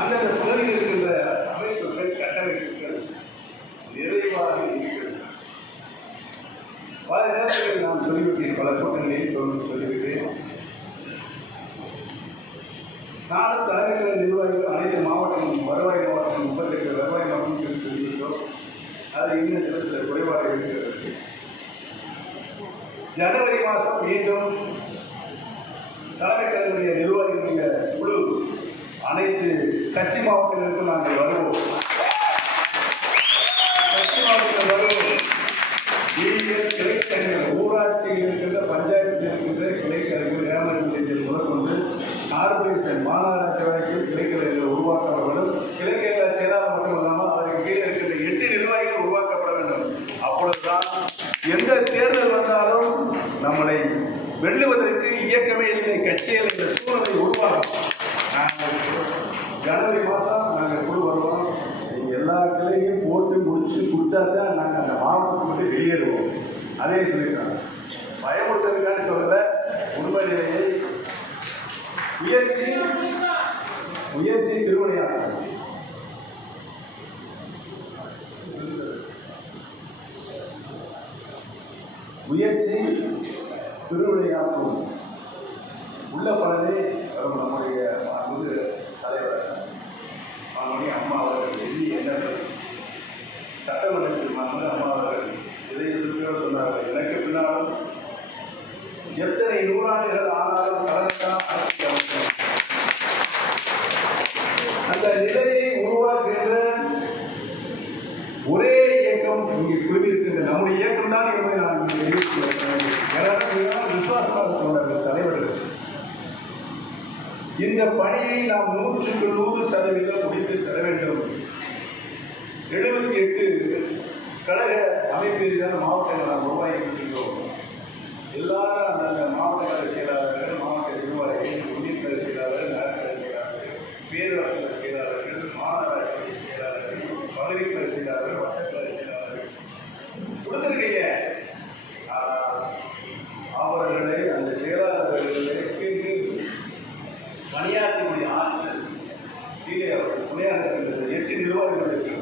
அந்தந்த பகுதியில் இருக்கின்ற அமைப்புகள் கட்டமைப்புகள் நிறைவாக இருக்கிறது. பல நேரங்களில் நான் சொல்லிவிட்டேன், பல கூட்டங்களில் சொல்லிவிட்டேன். நானும் தலைமைகளை நிர்வாகிகள் அனைத்து மாவட்டங்களும் வருவாய் மாவட்டம் 38 வருவாய் மாவட்டம் சொல்லிவிட்டோம். அது இன்னும் சில குறைபாடு இருக்கிறது. ஜனவரி மாதம் மீண்டும் தலைமை கழகத்துடைய நிர்வாகிகளுடைய குழு அனைத்து கட்சி மாவட்டங்களுக்கும் நாங்கள் வருவோம். கட்சி மாவட்டத்தில் வருவோம். கிளைக்கழகங்கள் ஊராட்சியில் இருக்கின்ற பஞ்சாயத்தில் இருக்கின்ற கிளைக்கழகங்கள் கிராமத்தில் முதற்கொண்டு கார்பரேஷன் மாநகராட்சி வரைக்கும் கிளைக்கழகங்கள் உருவாக்கப்படும். கிளைக்கழக செயலாளர் மட்டும் இல்லாமல் அதற்கு கீழே இருக்கின்ற 8 நிர்வாகிகள் உருவாக்கப்பட வேண்டும். அப்பொழுதுதான் எந்த தேர்தல் வந்தாலும் நம்மளை வெல்லுவதற்கு இயக்கமே இல்லை, கட்சிகள் இந்த சூழலை உருவாகும். நாங்கள் ஜனவரி மாதம் நாங்கள் குழு வருவோம். எல்லா கிளையும் போட்டு முடிச்சு கொடுத்தா தான் நாங்கள் அந்த மாவட்டத்தை மட்டும் வெளியேறுவோம். அதே சொல்லியிருக்காங்க. பயமுறுத்தலுக்கான சொல்கிற உண்மை நிலையை முயற்சி திருவினையாகும். முயற்சி திருவினையாக்கும். உள்ள பலனே வரும். நம்முடைய தலைவர் நம்முடைய அம்மா அவர்கள் எண்ணி எண்ணங்கள் சட்டமன்றத்தில் அம்மா அவர்கள் இதை எதிர்ப்போ சொன்னார்கள். எனக்கு பின்னாலும் எத்தனை நூறாண்டுகள் ஆனாலும் கலந்தான் அவசியம். அந்த நிலையை உருவாக்குகின்ற ஒரே இயக்கம் இங்கே குறிப்பிட்டிருக்கின்ற நம்முடைய இயக்கம் தான் என்பதை நான் விசுவாசமாக சொன்னார்கள் தலைவர்கள். இந்த பணியை நாம் 100% முடித்து தர வேண்டும். 78 கழக அமைப்பிலான மாவட்டங்கள் நாம் உருவாக்கியிருக்கிறோம். எல்லாரும் அந்த மாவட்ட கழக செயலாளர்கள், மாவட்ட நிர்வாகிகள், உயிர் கழக செயலாளர்கள், நகர்கழக செயலாளர்கள், பேரரசு செயலாளர்கள், மாநகராட்சி செயலாளர்கள், பகுதி கழக செயலாளர்கள், வட்டக்கழக செயலாளர்கள் கொடுத்திருக்கீங்க. அவர்களை அந்த செயலாளர்களுக்கு பணியாற்றக்கூடிய ஆற்றல் கீழே அவர்கள் புனையாற்றுகின்ற 8 நிர்வாகிகளுக்கு